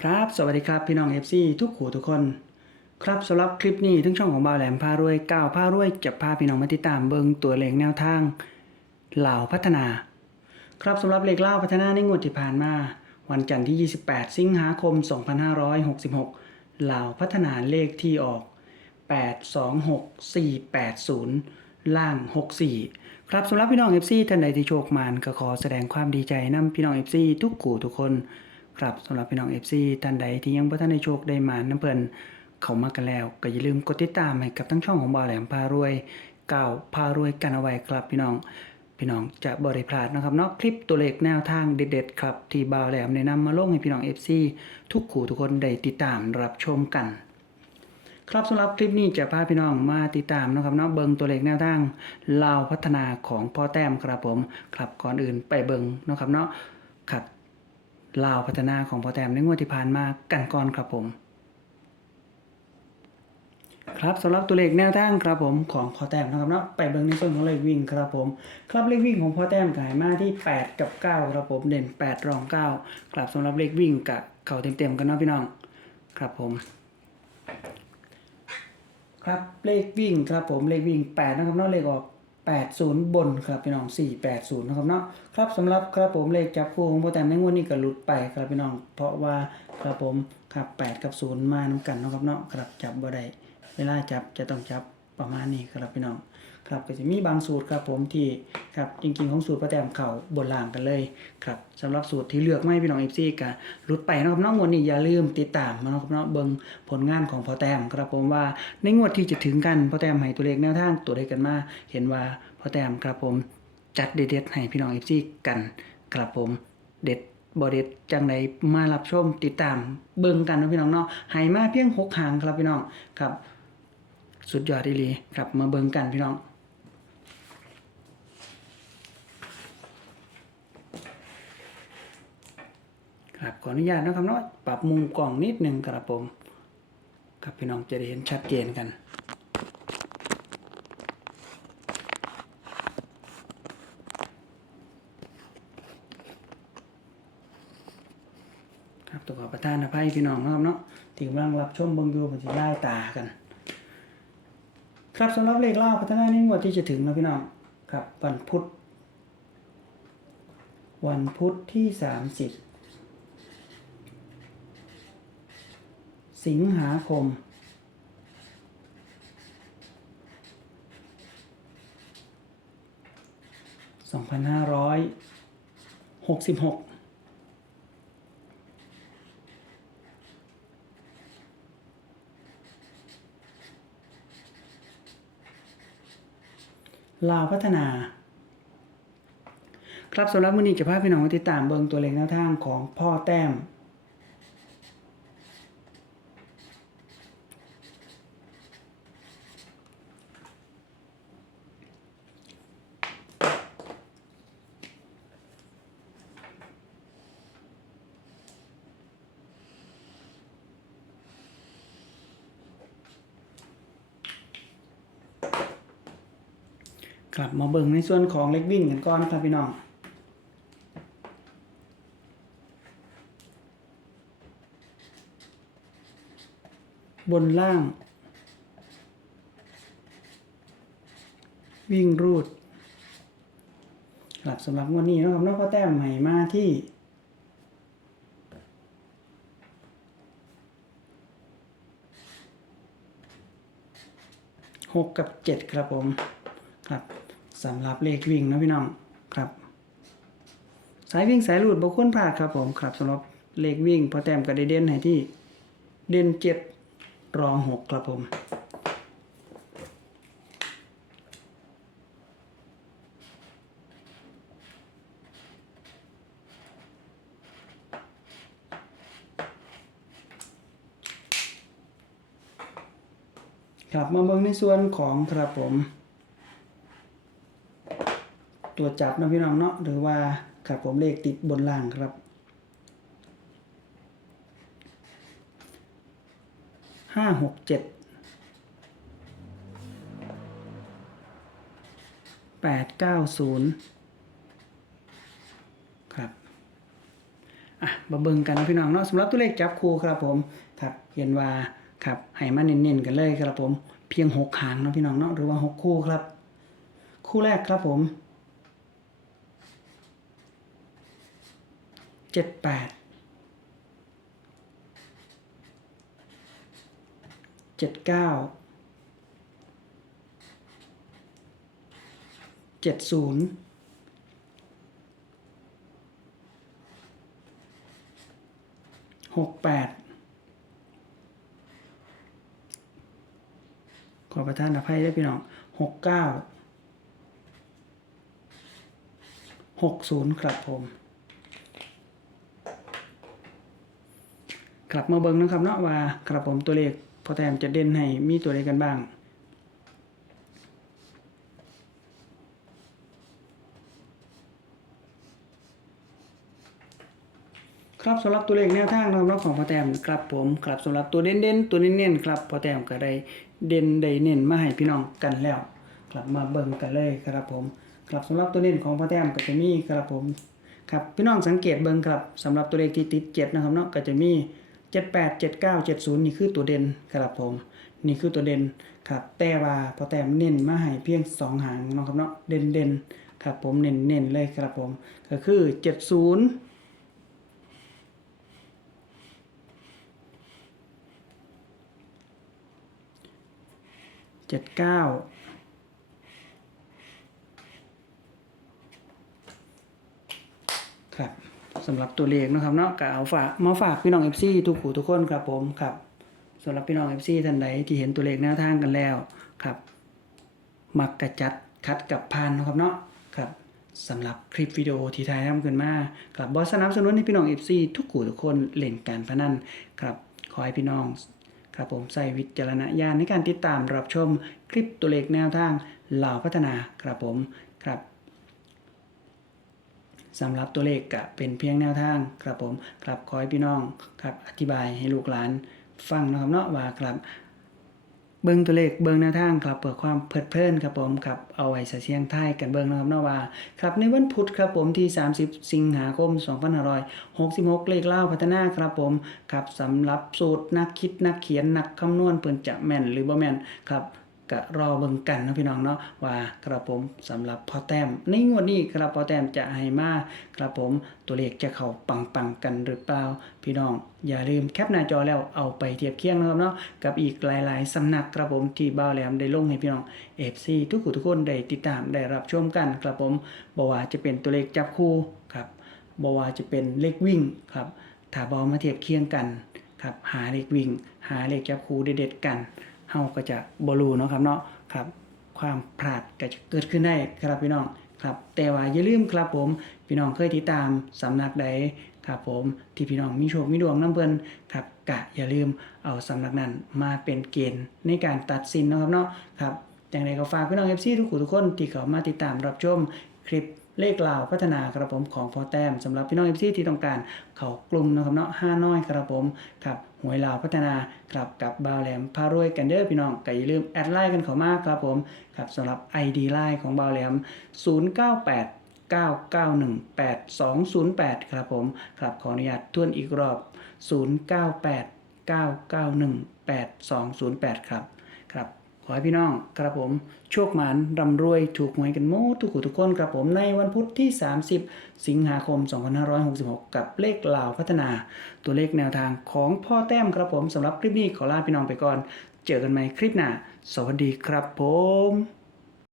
ครับ สวัสดีครับพี่น้อง FC ทุกหูทุกคน ครับสำหรับคลิปนี้ทั้งช่องของบ่าวแหลมพารวยก้าวพารวยจะพาพี่น้องมาติดตามเบิงตัวเลขแนวทางเหล่าพัฒนา ครับสำหรับเลขเล่าพัฒนาในงวดที่ผ่านมา วันจันทร์ที่ 28 สิงหาคม 2566เหล่าพัฒนาเลขที่ออก 826480 ล่าง 64 ครับสำหรับพี่น้อง FC ท่านใดที่โชคมานก็ขอแสดงความดีใจนำพี่น้อง FC ทุกกูทุกคน ครับสำหรับพี่น้อง FC ท่านใดที่ยังบ่ทันได้โชคได้มาน้ำเพิ่นเข้ามากันแล้ว ก็อย่าลืมกดติดตามให้กับทั้งช่องของบ่าวแหลมพารวยก้าวพารวยกันเอาไว้ครับพี่น้องพี่น้องจะบริพลาดนะครับเนาะคลิปตัวเลขแนวทางเด็ดๆครับ ที่บ่าวแหลมแนะนำมาลงให้พี่น้อง FC ทุกขู่ทุกคนได้ติดตามรับชมกันครับสำหรับคลิปนี้จะพาพี่น้องมาติดตามนะครับเนาะเบิงตัวเลขแนวทางลาวพัฒนาของพ่อแต้มครับผมครับก่อนอื่นไปเบิงนะครับเนาะ ลาวพัฒนาของพอแต้มในงวดที่ผ่านมากันก่อนครับผม ครับสำหรับตัวเลขแนวทางครับผมของพอแต้มนะครับเนาะไปเบิ่งในส่วนของเลขวิ่งครับผม ครับเลขวิ่งของพอแต้มขายมาที่ 8 กับ 9 ครับผมเด่น 8 รอง 9 ครับสำหรับเลขวิ่งกับเข่าเต็มๆกันเนาะพี่น้องครับผมครับเลขวิ่งครับผมเลขวิ่ง8นะครับเนาะเลขออก 80 บนครับพี่น้อง480นะครับเนาะครับสำหรับครับผมเลขจับคู่ของโปรแตมในงวดนี้ก็หลุดไปครับพี่น้อง เพราะว่าครับผมครับ8กับ 0 มานำกันนะครับเนาะครับจับบ่ได้เวลาจับจะต้องจับประมาณนี้ครับพี่น้อง ครับก็จะมีบางสูตรครับผมที่ครับจริงๆของสูตรประแตมเข่าบนล่างกันเลยครับสำหรับสูตรที่เลือกไม่พี่น้องเอฟซีกันรุดไปนะครับน้องงวดนี้อย่าลืมติดตามมานะครับเนาะเบิงผลงานของพอแต้มครับผมว่าในงวดที่จะถึงกันพอแต้มให้ตัวเลขแนวทางตัวเลขกันมา เห็นว่าพอแต้มครับผมจัดเด็ดๆให้พี่น้องเอฟซีกันครับผมเด็ดบอเด็ดจังใดมารับชมติดตามเบิ่งกันนะพี่น้องเนาะให้มาเพียงหกหางครับพี่น้องครับ สุดยอดดีลีครับมาเบิ่งกันพี่น้อง ครับขออนุญาตนะครับเนาะปรับมุมกล่องนิดหนึ่งครับผมครับพี่น้องจะได้เห็นชัดเจนกันครับตัวขอประทานอภัยพี่น้องนะครับเนาะที่กำลังรับชมเบิ่งอยู่มันจะได้ตากัน ครับสำหรับเลขเล่าพัฒนาในงวดที่จะถึงนะพี่น้องครับวันพุธ วันพุธที่สามสิบ สิงหาคม สองพันห้าร้อยหกสิบหกลาวพัฒนา ครับสำหรับมือนี้จะพาพี่น้องมาติดตามเบิงตัวเลขแนวทางของพ่อแต้ม กลับมาเบิ่งในส่วนของเล็กวิ่งกันก่อนครับพี่น้องบนล่าง วิ่งรูดกลับสำหรับวันนี้นะครับนอกก็แต้มใหม่มาที่หกกับเจ็ดครับผมครับ สำหรับเลขวิ่งนะพี่น้องครับ สายวิ่งสายหลุดบกควรพลาดครับผมครับสำหรับเลขวิ่งพอแต้มกับเด่นให้ที่เด่นเจ็ดรองหกครับผมกลับมาเบิ่งในส่วนของครับผม ตัวจับนะพี่น้องเนาะหรือว่าครับผมเลขติดบนล่างครับห้าหกเจ็ดแปดเก้าศูนย์ครับอะมาเบิ่งกันนะพี่น้องเนาะสำหรับตัวเลขจับคู่ครับผมครับเห็นว่าครับให้มาเน้นๆกันเลยครับผมเพียงหกหางนะพี่น้องเนาะหรือว่าหกคู่ครับ คู่แรกครับผม เจ็ดแปดเจ็ดเก้าเจ็ดศูนย์หกแปดขอประทานอภัยด้วยพี่น้องหกเก้าหกศูนย์ครับผม กลับมาเบิ่งนะครับเนาะว่าครับผมตัวเลขพอแต้มจะเด่นให้มีตัวเลขกันบ้างครับสำหรับตัวเลขแนวทางนะครับของพอแต้มครับผมครับสำหรับตัวเด่นๆตัวเน้นๆครับพอแต้มก็ได้เด่นได้เน้นมาให้พี่น้องกันแล้ว กลับมาเบิ่งกันเลยครับผมครับสำหรับตัวเน้นของพอแต้มก็จะมีครับผมครับพี่น้องสังเกตเบิ่งครับสำหรับตัวเลขที่ติดเจ็ดนะครับเนาะก็จะมี 78 79 70นี่คือตัวเด่นครับผม นี่คือตัวเด่นครับแต่ว่าพอแต้มเน้นมาให้เพียงสองหางเนาะครับเนาะเด่นเด่นครับผมเน้นเน้นๆเลยครับผมก็คือ70เจ็ดเก้าครับ สำหรับตัวเลขนะครับเนาะก็เอาฝากมาฝากพี่น้องเอฟซีทุกผู้ทุกคนครับผมครับสำหรับพี่น้องเอฟซีท่านใดที่เห็นตัวเลขแนวทางกันแล้วครับมักกระจัดคัดกับพานนะครับเนาะครับสำหรับคลิปวิดีโอที่ถ่ายทำขึ้นมากับบอสสนับสนุนให้พี่น้อง FC ทุกกลุ่ทุกคนเล่นการพนันครับขอให้พี่น้องครับผมใส่วิจารณญาณในการติดตามรับชมคลิปตัวเลขแนวทางเหล่าพัฒนาครับผมครับ สำหรับตัวเลขก็เป็นเพียงแนวทางครับผมครับขอให้พี่น้องครับอธิบายให้ลูกหลานฟังนะครับเนาะว่าครับเบิ้งตัวเลขเบิ้งแนวทางครับเปิดความเพลิดเพลินครับผมครับเอาไว้เสียงท้ายกันเบิ้งนะครับเนาะว่าครับในวันพุธครับผมที่ 30 สิงหาคม 2566 เลขเล่าพัฒนาครับผมครับสำหรับสูตรนักคิดนักเขียนนักคำนวณเพิ่นจะแม่นหรือบ่แม่นครับ ก็รอเบิ่งกันนะพี่น้องเนาะว่าครับผมสำหรับพอแต้ม ในงวดนี้ครับพอแต้มจะให้มาครับผมตัวเลขจะเข้าปังๆกันหรือเปล่า พี่น้องอย่าลืมแคปหน้าจอแล้วเอาไปเทียบเคียงนะครับเนาะกับอีกหลาย ๆสำนักครับผมที่บ้าแหลมได้ลงให้พี่น้อง FC ทุกผู้ทุกคนได้ติดตามได้รับชมกันครับผมบ่ว่าจะเป็นตัวเลขจับคู่ครับบ่ว่าจะเป็นเลขวิ่งครับถ้าบอมาเทียบเคียงกันครับหาเลขวิ่ง หาเลขจับคู่เด็ดๆกัน เฮาก็จะบรูเนาะครับเนาะครับ ความพลาดก็จะเกิดขึ้นได้ครับพี่น้องครับแต่ว่าอย่าลืมครับผมพี่น้องเคยติดตามสำนักใดครับผมที่พี่น้องมีโชคมีดวงน้ำเพิ่นครับกะอย่าลืมเอาสำนักนั้นมาเป็นเกณฑ์ในการตัดสินเนาะครับเนาะครับอย่างไรก็ฝากพี่น้อง FC ทุกคนทุกคนที่เขามาติดตามรับชมคลิป เลขลาวพัฒนาครับผมของพอแต้มสำหรับพี่น้อง FC ที่ต้องการเขากลุ่มนะครับเนาะห้าน้อยครับผมครับหวยลาวพัฒนาครับกับบาวแหลมพารวยกันเด้อพี่น้องก็อย่าลืมแอดไลน์กันเขามากครับผมครับสำหรับ ID ไลน์ของบาวแหลม 098 9918208 ครับผม ครับขออนุญาตทวนอีกรอบ 098 9918208 ครับ ขอให้พี่น้องครับผมโชคหมานร่ำรวยถูกหวยกันหมดทุกขุทุกคนครับผมในวันพุธที่ 30 สิงหาคม 2566 กับเลขลาวพัฒนา ตัวเลขแนวทางของพ่อแต้มครับผมสำหรับคลิปนี้ขอลาพี่น้องไปก่อน เจอกันใหม่คลิปหน้า สวัสดีครับผม